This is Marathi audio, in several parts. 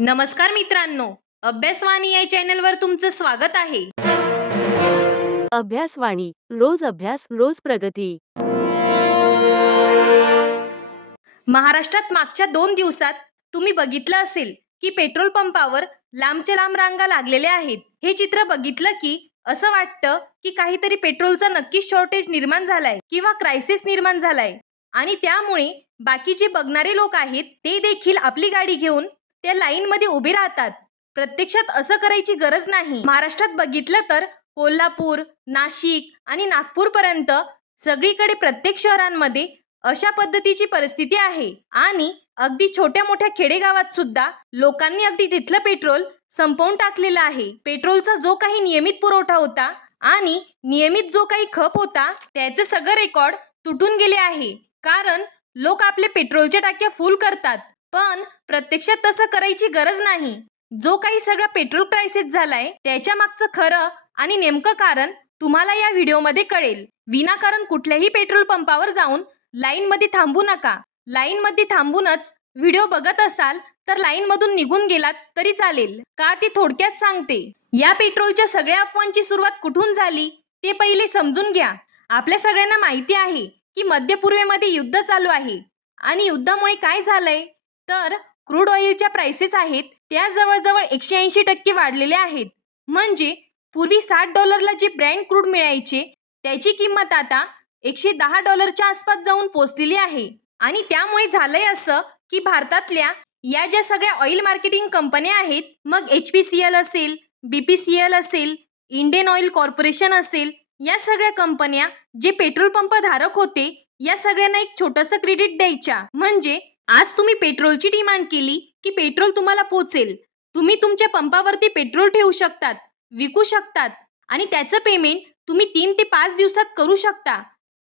नमस्कार मित्रांनो, अभ्यासवाणी या चॅनलवर तुमचं स्वागत आहे. अभ्यासवाणी रोज अभ्यास रोज प्रगती. महाराष्ट्रात मागच्या 2 दिवसात तुम्ही बघितलं असेल की पेट्रोल पंपावर लांबच्या लांब रांगा लागलेल्या आहेत. हे चित्र बघितलं की असं वाटतं की काहीतरी पेट्रोलचा नक्कीच शॉर्टेज निर्माण झालाय किंवा क्रायसिस निर्माण झालाय आणि त्यामुळे बाकीचे बघणारे लोक आहेत ते देखील आपली गाडी घेऊन त्या लाईन मध्ये उभे राहतात. प्रत्यक्षात असं करायची गरज नाही. महाराष्ट्रात बघितलं तर कोल्हापूर, नाशिक आणि नागपूर पर्यंत सगळीकडे प्रत्येक शहरांमध्ये अशा पद्धतीची परिस्थिती आहे आणि अगदी छोट्या मोठ्या खेडेगावात सुद्धा लोकांनी अगदी तिथलं पेट्रोल संपवून टाकलेला आहे. पेट्रोलचा जो काही नियमित पुरवठा होता आणि नियमित जो काही खप होता त्याचे सगळं रेकॉर्ड तुटून गेले आहे. कारण लोक आपले पेट्रोलच्या टाक्या फुल करतात, पण प्रत्यक्षात तसं करायची गरज नाही. जो काही सगळा पेट्रोल क्रायसिस झालाय त्याच्या मागचं खरं आणि नेमकं कारण तुम्हाला या व्हिडिओमध्ये कळेल. विनाकारण कुठल्याही पेट्रोल पंपावर जाऊन लाईन मध्ये थांबू नका. लाईन मध्ये थांबूनच व्हिडिओ बघत असाल तर लाईन मधून निघून गेलात तरी चालेल. का ते थोडक्यात सांगते. या पेट्रोलच्या सगळ्या अफवांची सुरुवात कुठून झाली ते पहिले समजून घ्या. आपल्या सगळ्यांना माहिती आहे की मध्य पूर्वेमध्ये युद्ध चालू आहे आणि युद्धामुळे काय झालंय तर क्रूड ऑइलच्या प्राइसेस आहेत त्या जवळजवळ 180% वाढलेल्या आहेत. म्हणजे पूर्वी $60 जे ब्रँड क्रूड मिळायचे त्याची किंमत आता $110च्या आसपास जाऊन पोहोचलेली आहे. आणि त्यामुळे झालंय असं की भारतातल्या या ज्या सगळ्या ऑइल मार्केटिंग कंपन्या आहेत, मग HPCL असेल, BPCL असेल, इंडियन ऑइल कॉर्पोरेशन असेल, या सगळ्या कंपन्या जे पेट्रोल पंप धारक होते या सगळ्यांना एक छोटंसं क्रेडिट द्यायच्या. म्हणजे आज तुम्ही पेट्रोलची डिमांड केली की पेट्रोल तुम्हाला पोहोचेल. तुम्ही तुमच्या पंपावरती पेट्रोल ठेवू शकतात, विकू शकतात आणि त्याचं पेमेंट तुम्ही 3 ते 5 दिवसात करू शकता.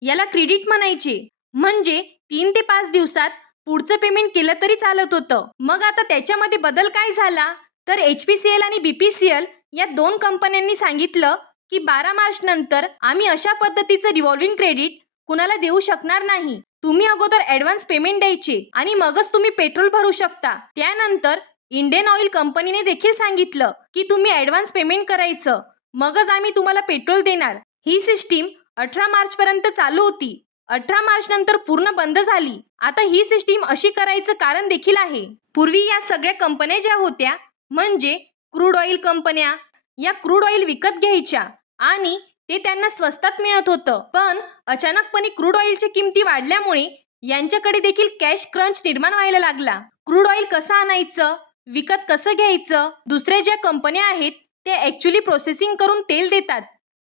याला क्रेडिट म्हणायचे. म्हणजे 3 ते 5 दिवसात पुढचं पेमेंट केलं तरी चालत होतं. मग आता त्याच्यामध्ये बदल काय झाला तर HPCL आणि BPCL या 2 कंपन्यांनी सांगितलं की 12 मार्च नंतर आम्ही अशा पद्धतीचं रिव्हॉल्विंग क्रेडिट कुणाला देऊ शकणार नाही. तुम्ही अगोदर ॲडव्हान्स पेमेंट द्यायचे आणि मगच तुम्ही पेट्रोल भरू शकता. त्यानंतर इंडियन ऑइल कंपनीने देखील सांगितलं की तुम्ही ॲडव्हान्स पेमेंट करायचं, मगच आम्ही तुम्हाला पेट्रोल देणार. ही सिस्टीम 18 मार्च पर्यंत चालू होती. 18 मार्च नंतर पूर्ण बंद झाली. आता ही सिस्टीम अशी करायचं कारण देखील आहे. पूर्वी या सगळ्या कंपन्या ज्या होत्या म्हणजे क्रूड ऑइल कंपन्या या क्रूड ऑइल विकत घ्यायच्या आणि ते त्यांना स्वस्तात मिळत होतं. पण अचानकपणे क्रूड ऑइलच्या किमती वाढल्यामुळे यांच्याकडे देखील कॅश क्रंच निर्माण व्हायला लागला. क्रूड ऑइल कसं आणायचं, विकत कसं घ्यायचं, दुसऱ्या ज्या कंपन्या आहेत त्या ॲक्च्युली प्रोसेसिंग करून तेल देतात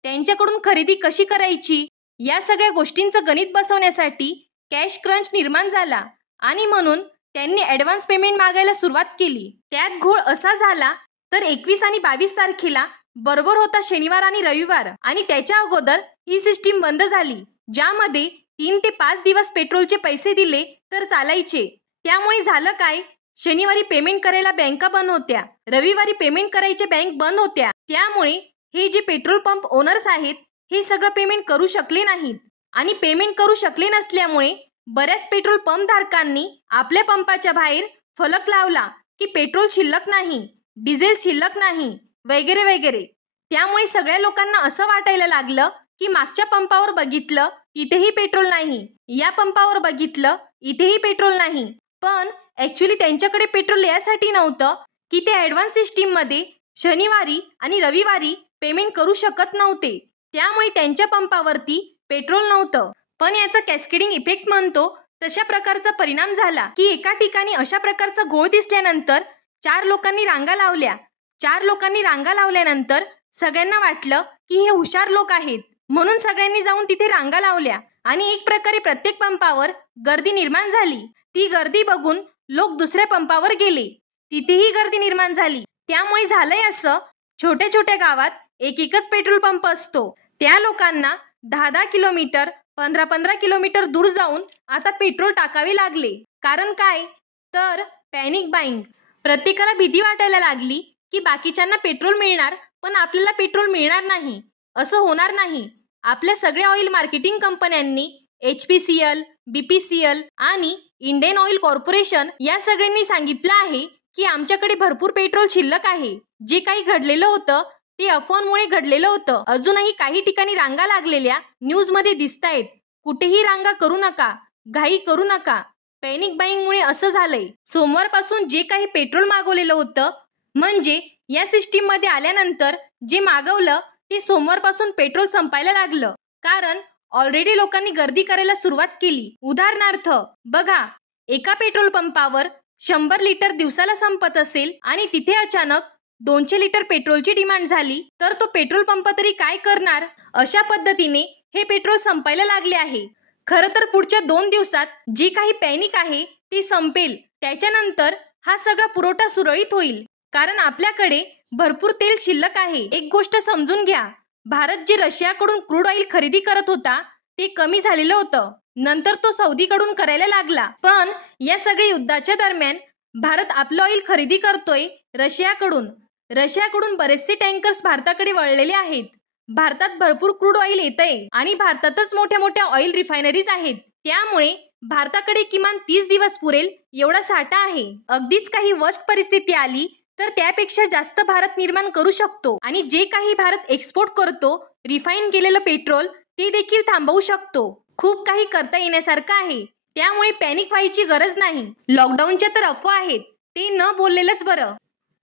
त्यांच्याकडून खरेदी कशी करायची, या सगळ्या गोष्टींचं गणित बसवण्यासाठी कॅश क्रंच निर्माण झाला आणि म्हणून त्यांनी ॲडव्हान्स पेमेंट मागायला सुरुवात केली. त्यात घोळ असा झाला तर 21 आणि 22 तारखेला बरोबर होता शनिवार आणि रविवार आणि त्याच्या अगोदर ही सिस्टीम बंद झाली, ज्यामध्ये 3 ते 5 दिवस पेट्रोलचे पैसे दिले तर चालायचे. त्यामुळे झालं काय, शनिवारी पेमेंट करायला बँका बंद होत्या, रविवारी पेमेंट करायच्या बँक बंद होत्या. त्यामुळे हे जे पेट्रोल पंप ओनर्स आहेत हे सगळं पेमेंट करू शकले नाहीत आणि पेमेंट करू शकले नसल्यामुळे बऱ्याच पेट्रोल पंप धारकांनी आपल्या पंपाच्या बाहेर फलक लावला की पेट्रोल शिल्लक नाही, डिझेल शिल्लक नाही वगैरे वगैरे. त्यामुळे सगळ्या लोकांना असं वाटायला लागलं की मागच्या पंपावर बघितलं इथेही पेट्रोल नाही, या पंपावर बघितलं इथेही पेट्रोल नाही. पण ॲक्च्युली त्यांच्याकडे पेट्रोल यासाठी नव्हतं की ते ॲडव्हान्स सिस्टीममध्ये शनिवारी आणि रविवारी पेमेंट करू शकत नव्हते. त्यामुळे त्यांच्या पंपावरती पेट्रोल नव्हतं. पण याचा कॅस्केडिंग इफेक्ट म्हणतो तशा प्रकारचा परिणाम झाला की एका ठिकाणी अशा प्रकारचा घोळ दिसल्यानंतर 4 लोकांनी रांगा लावल्या. 4 लोकांनी रांगा लावल्यानंतर सगळ्यांना वाटलं की हे हुशार लोक आहेत म्हणून सगळ्यांनी जाऊन तिथे रांगा लावल्या आणि एक प्रकारे प्रत्येक पंपावर गर्दी निर्माण झाली. ती गर्दी बघून लोक दुसऱ्या पंपावर गेले, तिथेही गर्दी निर्माण झाली. त्यामुळे झालंय असं, छोट्या छोट्या गावात एकच पेट्रोल पंप असतो. त्या लोकांना 10-10 किलोमीटर 15-15 किलोमीटर दूर जाऊन आता पेट्रोल टाकावे लागले. कारण काय तर पॅनिक बाईंग. प्रत्येकाला भीती वाटायला लागली की बाकीच्यांना पेट्रोल मिळणार पण आपल्याला पेट्रोल मिळणार नाही, असं होणार नाही. आपल्या सगळ्या ऑइल मार्केटिंग कंपन्यांनी HPCL, BPCL आणि इंडियन ऑइल कॉर्पोरेशन या सगळ्यांनी सांगितलं आहे की आमच्याकडे भरपूर पेट्रोल शिल्लक आहे. जे काही घडलेलं होतं ते अफवांमुळे घडलेलं होतं. अजूनही काही ठिकाणी रांगा लागलेल्या न्यूजमध्ये दिसतायत. कुठेही रांगा करू नका, घाई करू नका. पॅनिक बाईंगमुळे असं झालंय. सोमवारपासून जे काही पेट्रोल मागवलेलं होतं, म्हणजे या सिस्टीममध्ये आल्यानंतर जे मागवलं ते सोमवारपासून पेट्रोल संपायला लागलं. कारण ऑलरेडी लोकांनी गर्दी करायला सुरुवात केली. उदाहरणार्थ बघा, एका पेट्रोल पंपावर 100 लिटर दिवसाला संपत असेल आणि तिथे अचानक 200 लिटर पेट्रोलची डिमांड झाली, तर तो पेट्रोल पंप तरी काय करणार? अशा पद्धतीने हे पेट्रोल संपायला लागले आहे. खरं तर पुढच्या 2 दिवसात जे काही पॅनिक आहे ते संपेल. त्याच्यानंतर हा सगळा पुरवठा सुरळीत होईल. कारण आपल्याकडे भरपूर तेल शिल्लक आहे. एक गोष्ट समजून घ्या, भारत जे रशियाकडून क्रूड ऑइल खरेदी करत होता ते कमी झालेलं होतं. नंतर तो सौदीकडून करायला लागला. पण या सगळ्या युद्धाच्या दरम्यान भारत आपलं ऑइल खरेदी करतोय रशियाकडून. रशियाकडून बरेचसे टँकर्स भारताकडे वळलेले आहेत. भारतात भरपूर क्रूड ऑइल येतंय आणि भारतातच मोठ्या मोठ्या ऑइल रिफायनरीज आहेत. त्यामुळे भारताकडे किमान 30 दिवस पुरेल एवढा साठा आहे. अगदीच काही वर्स्ट परिस्थिती आली तर त्यापेक्षा जास्त भारत निर्माण करू शकतो आणि जे काही भारत एक्सपोर्ट करतो रिफाईन केलेलं पेट्रोल ते देखील थांबवू शकतो. खूप काही करता येण्यासारखं आहे. त्यामुळे पॅनिक व्हायची गरज नाही. लॉकडाऊनच्या तर अफवा आहेत, ते न बोललेलंच बरं.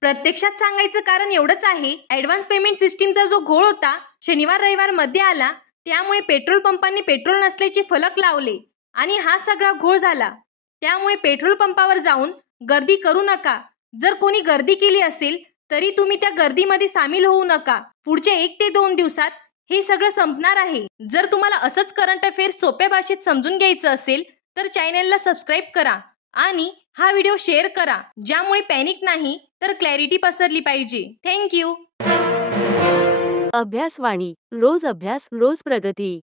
प्रत्यक्षात सांगायचं कारण एवढंच आहे, ॲडव्हान्स पेमेंट सिस्टीमचा जो घोळ होता शनिवार रविवार मध्ये आला, त्यामुळे पेट्रोल पंपांनी पेट्रोल नसल्याचे फलक लावले आणि हा सगळा घोळ झाला. त्यामुळे पेट्रोल पंपावर जाऊन गर्दी करू नका. जर कोणी गर्दी केली असेल तरी तुम्ही त्या गर्दीमध्ये सामील होऊ नका. पुढच्या 1 ते 2 दिवसात हे सगळं संपणार आहे. जर तुम्हाला असंच करंट अफेअर्स सोप्या भाषेत समजून घ्यायचं असेल तर चॅनलला सबस्क्राईब करा आणि हा व्हिडिओ शेअर करा, ज्यामुळे पॅनिक नाही तर क्लॅरिटी पसरली पाहिजे. थँक्यू. अभ्यासवाणी. रोज अभ्यास रोज प्रगती.